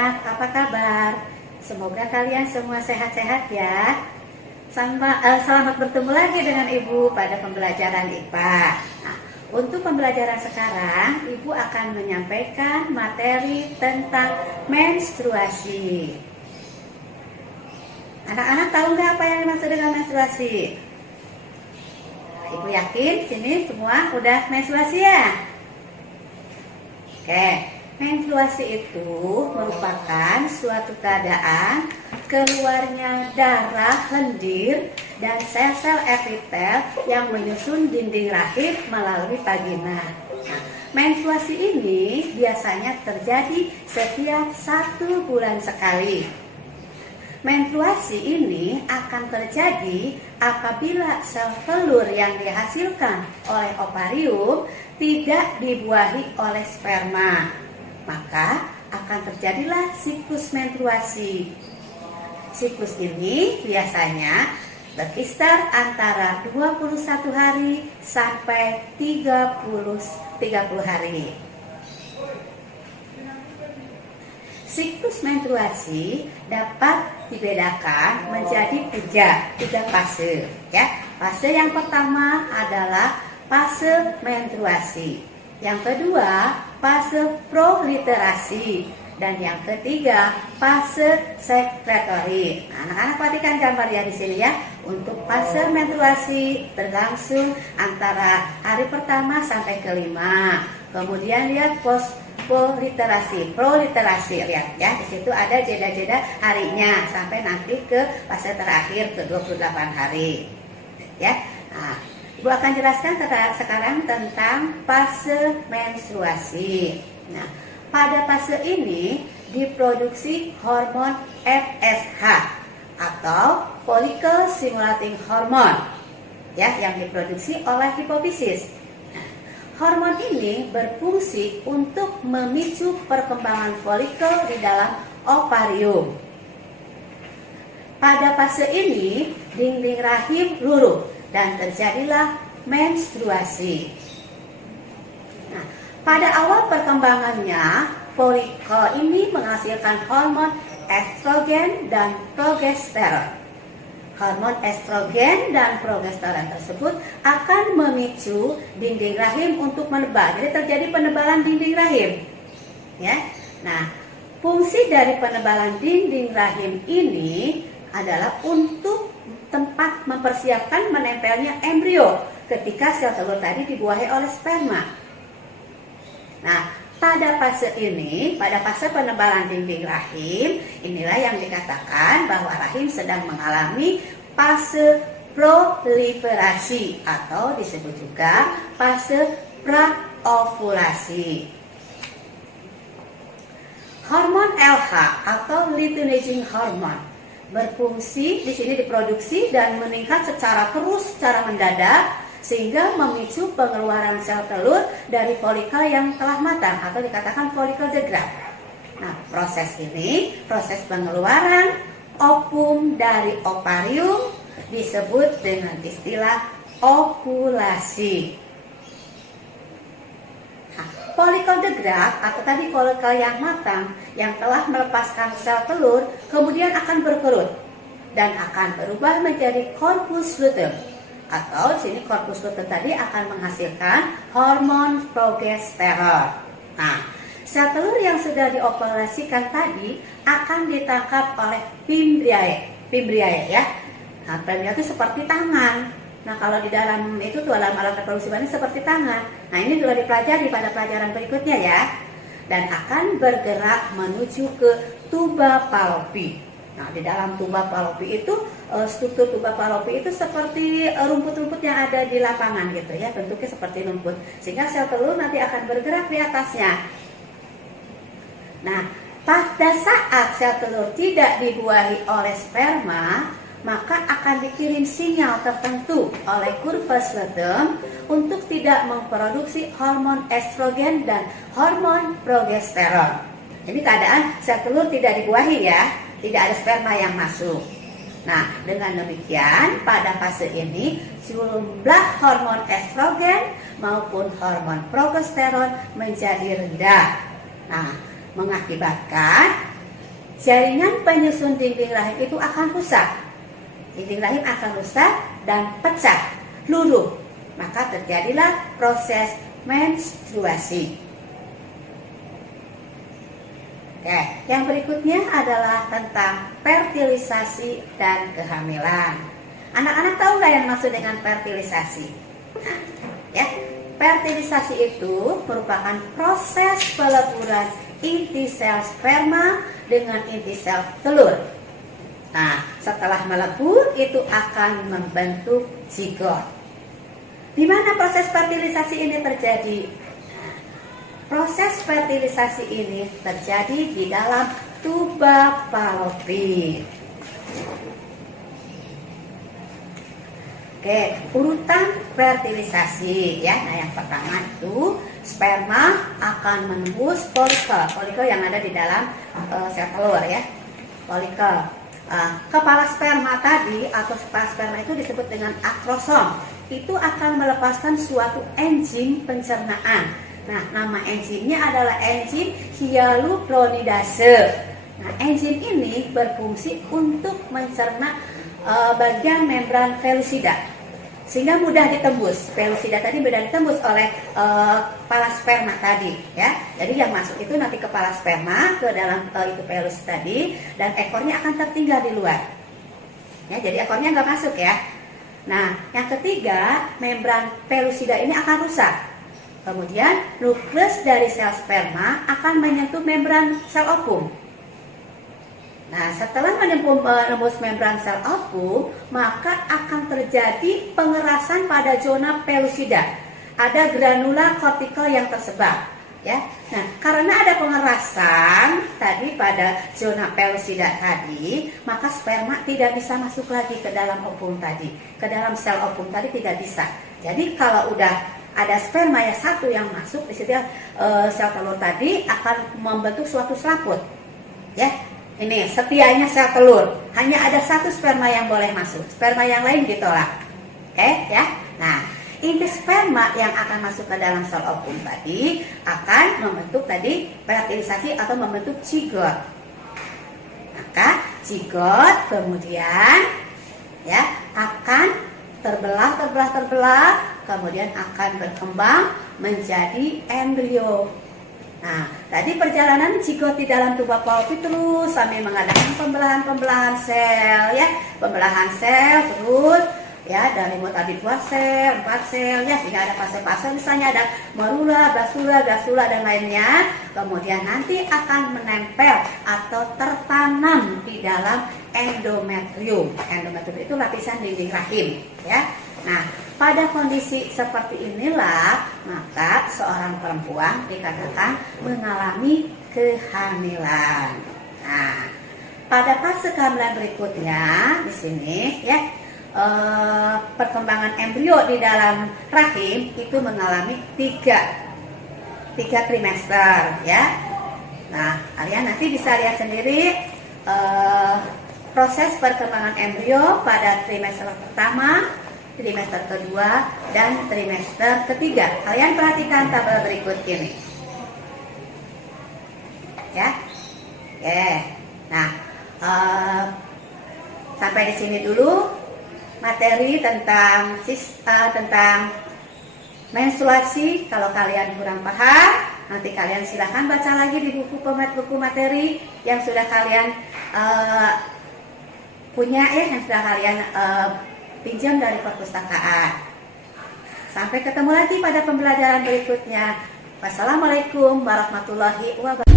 anak-anak, apa kabar? Semoga kalian semua sehat-sehat ya. Selamat bertemu lagi dengan Ibu pada pembelajaran IPA. Nah, untuk pembelajaran sekarang, Ibu akan menyampaikan materi tentang menstruasi. Anak-anak tahu nggak apa yang dimaksud dengan menstruasi? Ibu yakin sini semua udah menstruasi ya? Oke. Menstruasi itu merupakan suatu keadaan keluarnya darah lendir dan sel-sel epitel yang menyusun dinding rahim melalui vagina. Nah, menstruasi ini biasanya terjadi setiap 1 bulan sekali. Menstruasi ini akan terjadi apabila sel telur yang dihasilkan oleh ovarium tidak dibuahi oleh sperma. Maka akan terjadilah siklus menstruasi. Siklus ini biasanya berkisar antara 21 hari sampai 30 hari. Siklus menstruasi dapat dibedakan menjadi tiga fase. Ya. Fase yang pertama adalah fase menstruasi. Yang kedua, fase proliterasi. Dan yang ketiga, fase sekretory. Nah, anak-anak perhatikan gambar ya di sini ya. Untuk fase menstruasi berlangsung antara hari pertama sampai ke-5. Kemudian lihat proliterasi, lihat ya. Di situ ada jeda-jeda harinya sampai nanti ke fase terakhir ke 28 hari. Ya. Nah, Ibu akan jelaskan sekarang tentang fase menstruasi. Nah, pada fase ini diproduksi hormon FSH atau follicle stimulating hormone, ya, yang diproduksi oleh hipofisis. Nah, hormon ini berfungsi untuk memicu perkembangan folikel di dalam ovarium. Pada fase ini dinding rahim luruh dan terjadilah menstruasi. Nah, pada awal perkembangannya, folikel ini menghasilkan hormon estrogen dan progesteron. Hormon estrogen dan progesteron tersebut akan memicu dinding rahim untuk menebal. Jadi terjadi penebalan dinding rahim. Ya. Nah, fungsi dari penebalan dinding rahim ini adalah untuk tempat mempersiapkan menempelnya embrio ketika sel telur tadi dibuahi oleh sperma. Nah, pada fase ini, pada fase penebalan dinding rahim, inilah yang dikatakan bahwa rahim sedang mengalami fase proliferasi atau disebut juga fase praovulasi. Hormon LH atau luteinizing hormone berfungsi di sini diproduksi dan meningkat secara mendadak sehingga memicu pengeluaran sel telur dari folikel yang telah matang atau dikatakan folikel degrad. Nah, proses pengeluaran ovum dari ovarium disebut dengan istilah ovulasi. Folikel degrad atau tadi folikel yang matang yang telah melepaskan sel telur kemudian akan berkerut dan akan berubah menjadi corpus luteum atau di sini corpus luteum tadi akan menghasilkan hormon progesteron. Nah, sel telur yang sudah diovulasikan tadi akan ditangkap oleh fimbriae ya. Nah, fimbriae itu seperti tangan. Nah, kalau di dalam itu dalam alat reproduksi bayi seperti tangan. Nah, ini juga dipelajari pada pelajaran berikutnya ya. Dan akan bergerak menuju ke tuba Fallopi. Nah, di dalam tuba Fallopi itu struktur tuba Fallopi itu seperti rumput-rumput yang ada di lapangan gitu ya, bentuknya seperti rumput. Sehingga sel telur nanti akan bergerak di atasnya. Nah, pada saat sel telur tidak dibuahi oleh sperma, maka akan dikirim sinyal tertentu oleh corpus luteum untuk tidak memproduksi hormon estrogen dan hormon progesteron. Ini keadaan sel telur tidak dibuahi ya, tidak ada sperma yang masuk. Nah, dengan demikian pada fase ini jumlah hormon estrogen maupun hormon progesteron menjadi rendah. Nah, mengakibatkan jaringan penyusun dinding rahim itu akan rusak. Dinding rahim akan rusak dan pecah, luruh. Maka terjadilah proses menstruasi. Oke, yang berikutnya adalah tentang fertilisasi dan kehamilan. Anak-anak tahu nggak yang maksud dengan fertilisasi? Ya, fertilisasi itu merupakan proses peleburan inti sel sperma dengan inti sel telur. Nah, setelah melebur itu akan membentuk zigot. Di mana proses fertilisasi ini terjadi? Proses fertilisasi ini terjadi di dalam tuba falopin. Oke, urutan fertilisasi ya. Nah, yang pertama itu sperma akan menembus folikel. Folikel yang ada di dalam sel telur ya. Folikel. Kepala sperma tadi atau kepala sperma itu disebut dengan akrosom. Itu akan melepaskan suatu enzim pencernaan. Nah, nama enzimnya adalah enzim hyaluronidase. Nah, enzim ini berfungsi untuk mencerna bagian membran felusida sehingga mudah ditembus. Felusida tadi mudah ditembus oleh kepala sperma tadi ya. Jadi yang masuk itu nanti kepala sperma ke dalam itu pelus tadi, dan ekornya akan tertinggal di luar. Ya, jadi ekornya nggak masuk ya. Nah, yang ketiga, membran felusida ini akan rusak. Kemudian nukleus dari sel sperma akan menyentuh membran sel ovum. Nah, setelah menembus membran sel ovum, maka akan terjadi pengerasan pada zona felusida. Ada granula kortikal yang tersebar, ya. Nah, karena ada pengerasan tadi pada zona felusida tadi, maka sperma tidak bisa masuk lagi ke dalam ovum tadi, ke dalam sel ovum tadi tidak bisa. Jadi kalau udah ada sperma yang satu yang masuk di situ, sel telur tadi akan membentuk suatu selaput, ya. Ini setianya sel telur, hanya ada satu sperma yang boleh masuk, sperma yang lain ditolak. Oke, ya. Nah, inti sperma yang akan masuk ke dalam sel ovum tadi akan membentuk tadi fertilisasi atau membentuk zigot. Maka zigot kemudian ya akan terbelah, kemudian akan berkembang menjadi embrio. Nah, tadi perjalanan zigot di dalam tuba falopin terus sambil mengadakan pembelahan sel ya, pembelahan sel terus ya, dari tadi 2 sel, 4 sel ya, sehingga ada fase-fase, misalnya ada morula, basula, gasula dan lainnya. Kemudian nanti akan menempel atau tertanam di dalam endometrium. Endometrium itu lapisan dinding rahim ya. Nah, pada kondisi seperti inilah maka seorang perempuan dikatakan mengalami kehamilan. Nah, pada fase kehamilan berikutnya di sini ya, perkembangan embrio di dalam rahim itu mengalami 3 trimester ya. Nah, kalian nanti bisa lihat sendiri proses perkembangan embrio pada trimester pertama, trimester kedua, dan trimester ketiga. Kalian perhatikan tabel berikut ini. Ya. Oke. Nah, sampai di sini dulu materi tentang menstruasi. Kalau kalian kurang paham, nanti kalian silahkan baca lagi di buku materi yang sudah kalian punya ya, yang sudah kalian pinjam dari perpustakaan. Sampai ketemu lagi pada pembelajaran berikutnya. Wassalamualaikum warahmatullahi wabarakatuh.